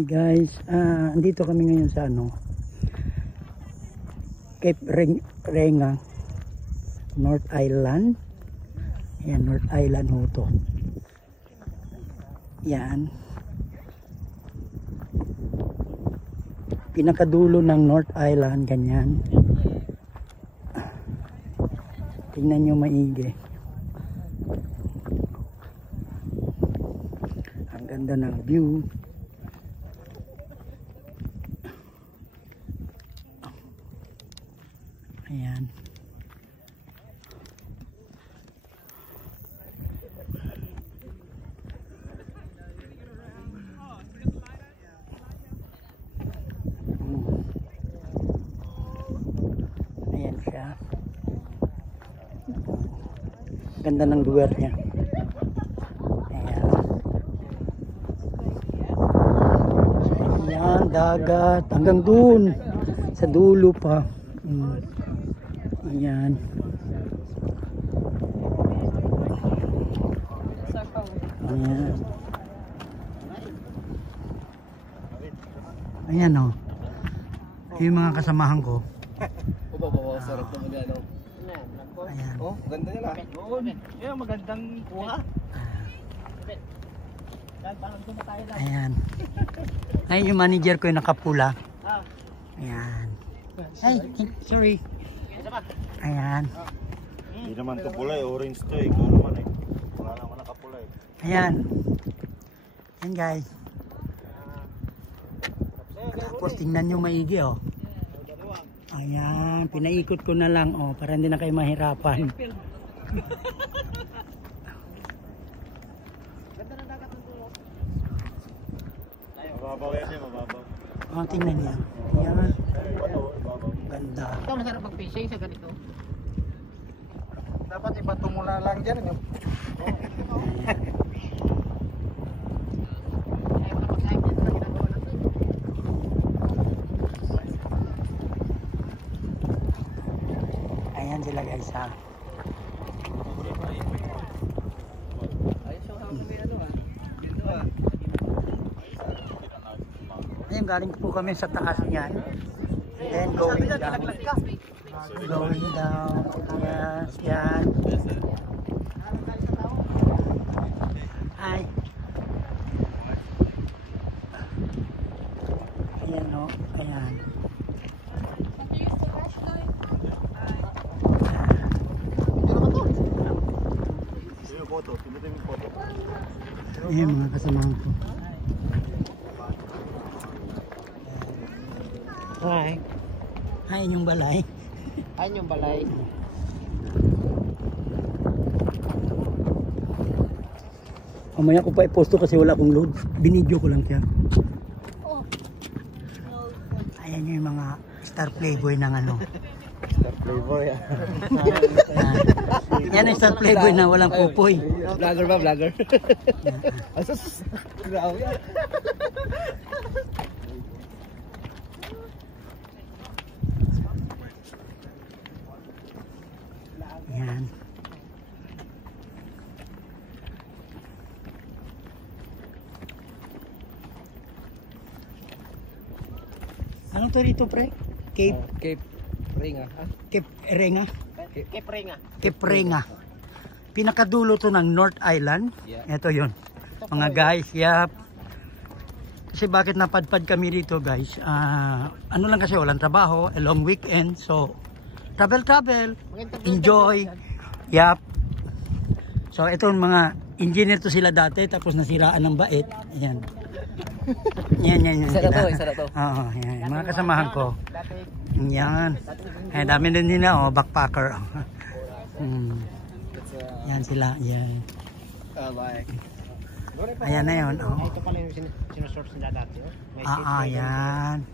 Hi guys, andito kami ngayon sa Cape Reinga, North Island. Ayan, North Island ho to. Yan. Pinakadulo ng North Island, ganyan. Tingnan nyo maigi. Ang ganda ng view. Ayan. Ayan siya. Ganda ng lugar niya. Ayan. Ayan, dagat. Hanggang dun. Sa dulo pa. Ayan. Ayan. Ayan o. Yung mga kasamahan ko. Sarap naman yan. Ayan. Oh, ganda nila. Ayan, magandang kuha. Ayan. Ay, yung manager ko yung nakapula. Ayan. Ay, sorry. Ayan. Hindi naman ito pula eh, orange to eh. Ikaw naman eh. Wala naman nakapula eh. Ayan. Ayan guys. Tapos tingnan nyo maigi oh. Ayan, pinaikot ko na lang oh, para hindi na kayo mahirapan. Mababaw yan eh, mababaw. Oh, tingnan niya. Ayan. Ganda. Ito masarap mag-fishing sa ganito. Dapat ibato mo na lang dyan. Ayan. Ayan sila guys ha. Ayan, galing po kami sa taas niyan. Then going down. Going down. Yes, yan. Hi. Ayan o. Ayan. Sino photo? Pinutin yung photo. Ayan mga kasamahan ko. Hi. Hi, yung balay. Ayun yung balay. Mamaya ko pa i-posto kasi wala akong load. Binidyo ko lang siya. Ayan yung mga star playboy ng Star Playboy ah. Yan ang star playboy na walang pupoy. Vlogger ba? Vlogger? Asas. Grabe yan. Yan. Anong to dito pre? Cape Cape Reinga. Cape Reinga? Cape Reinga. Cape Reinga. Pinakadulo to ng North Island. Yeah. Ito yun. Mga guys, yap. Kasi bakit napadpad kami dito guys? Ano lang kasi walang trabaho, a long weekend. So, travel. Enjoy. Yap. So, ito mga engineer to sila dati tapos nasiraan ng bait. Ayan. Yan. Isa na to, isa na to. Oo, yan. Mga kasamahan ko. Yan. Ay, dami din nila, oh, backpacker. Yan sila, yan. Bye. Ayan na yun, oh. Ito pala yung sinusource nila dati. Yan.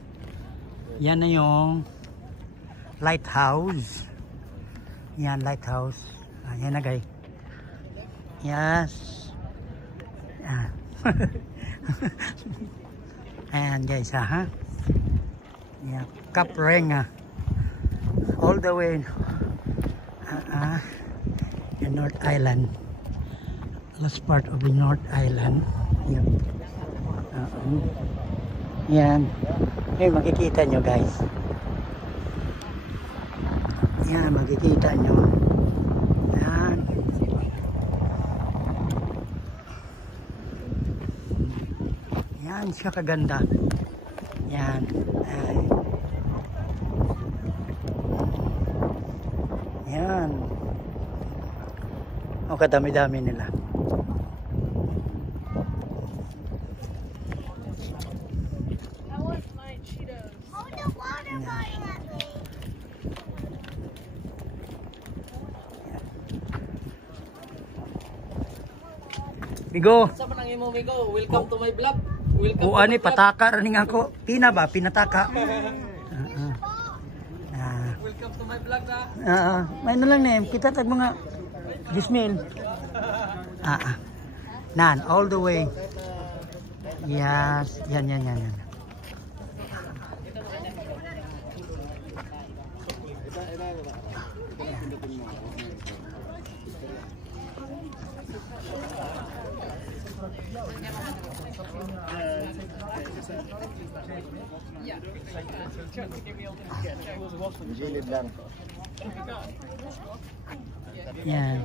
Yan na yung lighthouse. Yan, lighthouse. Ayan na, guys. Yes. Yan. Ayan, guys, ha? Yan. Cape Reinga. All the way in North Island. Last part of the North Island. Yep. Yan. Eh, makikita nyo guys. Yan, makikita nyo. Yan. Yan siya kaganda. Yan. Ay. Yan. O, kadami-dami nila. Migo. Sa man ang imo Migo? Welcome to my vlog. Welcome. O ani pataka ning ako. Pina ba pinataka? Welcome to my vlog na. May na lang name kita tag mga gismil. Nan all the way. Yes, yan. Gilid lang. Yan.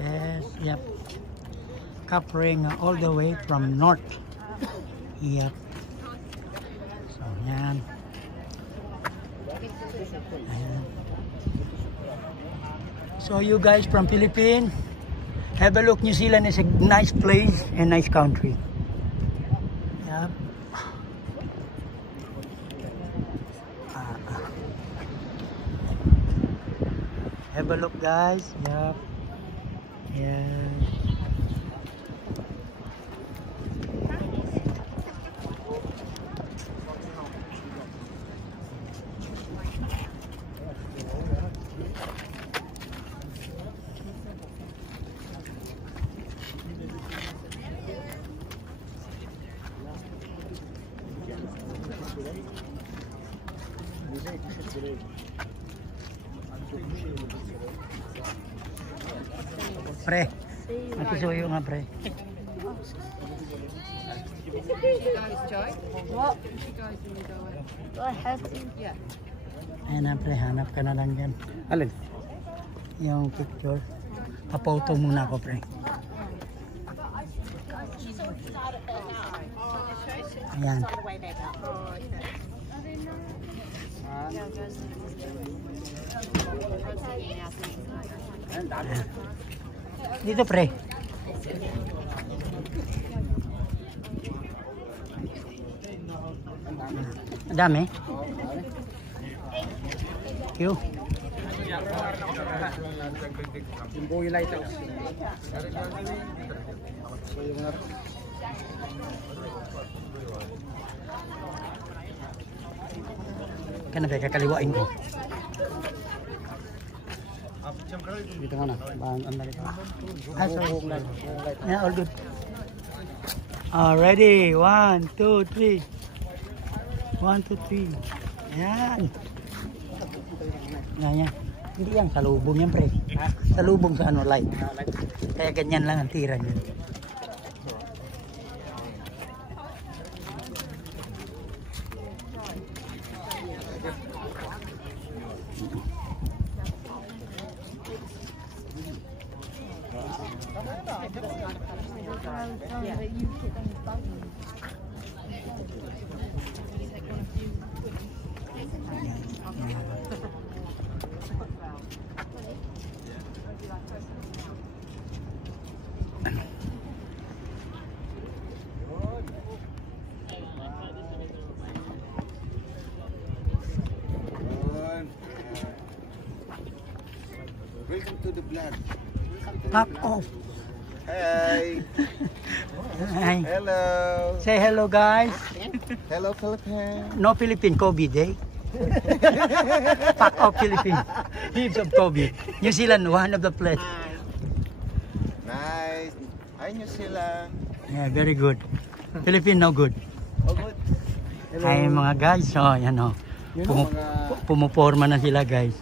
Yes, yep. Covering all the way from north. Yep. So, yan. Ayan. So, you guys from Philippines, have a look. New Zealand is a nice place and nice country. Yep. Have a look, guys. Yep. Yes. Pre, nakisuyo nga pre. Ayan na pre, hanap ka na lang dyan. Alin? Yung picture. Papoto muna ako pre. Ayan. Dito pre. Dami. Thank you. Yung Bowie Lighthouse. Kan ba kakaliwain ko? Dito nga na. Bang ang dito. Sorry. Yeah, all good. Ready? 1, 2, 3. 1, 2, 3. Yan. Yan. Hindi yan, salubong yan pre. Salubong sa ano, light. Kaya ganyan lang ang tira niya. Welcome to the vlog. Pop off. Hey. Hi. Hello. Say hello guys. Hello Philippines. No Philippine COVID eh. Fuck off Philippines. Heaps of COVID. New Zealand, one of the place. Nice. Hi New Zealand. Yeah, very good. Philippines no good. Oh good. Hello. Ay mga guys, so yan o. Pumuporma na sila guys.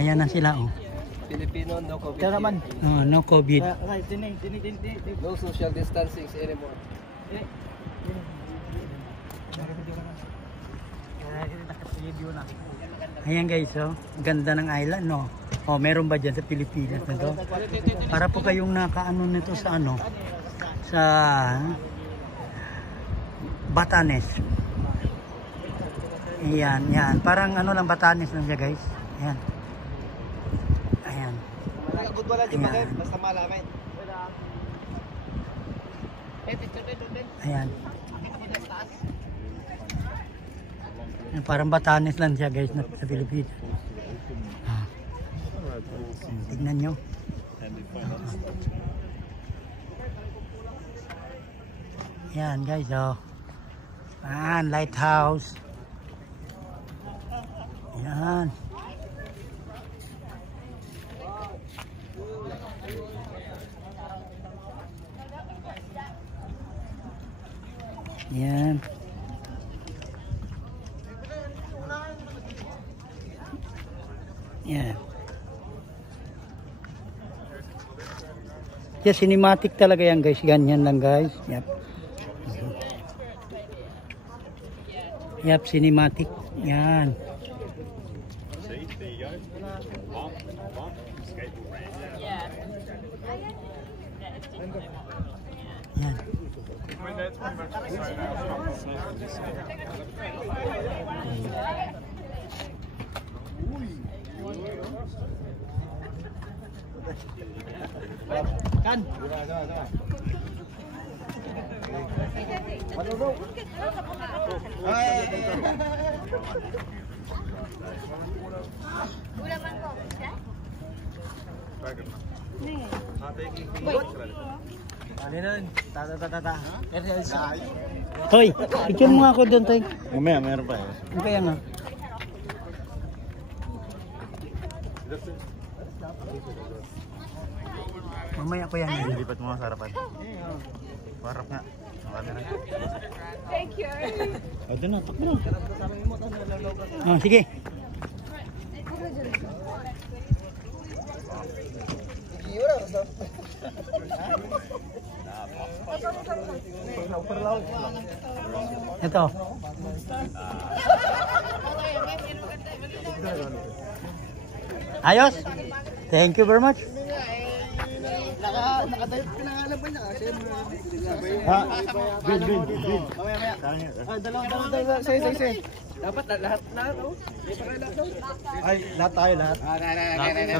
Ayan na sila oh. Filipino, no COVID. Kaya naman. Oh, no COVID. Okay, tinig. No social distancing anymore. Ayan guys, oh. Ganda ng island, no? Oh, meron ba dyan sa Pilipinas na to? Para po kayong nakaano nito sa ano? Sa Batanes. Ayan, yan. Parang ano lang, Batanes lang siya guys. Ayan. Ayan. Ayan. Basta malaman. Ayan. Ayan, parang Batanes lang siya guys sa Pilipinas. Ah. Tignan nyo. Ayan guys, oh. Ayan, lighthouse. Ayan. Ayan. Ayan. Yeah, cinematic talaga yan guys. Ganyan lang guys. Yep. Yep, cinematic. Yan. Yan. Kan. Hoy, picture mo nga ako doon, Toy. Mamaya, meron pa eh. Ano kaya nga? Mamaya ko yan. Lipat mo nga sa harapan. Parap nga. Ang camera. Thank you. O, doon na. Takbo na. Oh, sige. Ito. Ayos. Thank you very much. Nakadayot pinangalan ba niya? Ha? Good. Dalawa. Say. Dapat lahat oh. Ay, lahat tayo.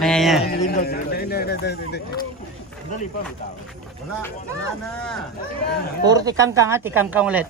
Ayan. Dali pa, bitaw. Wala na. Puro tikangkang ha, tikangkang ulit.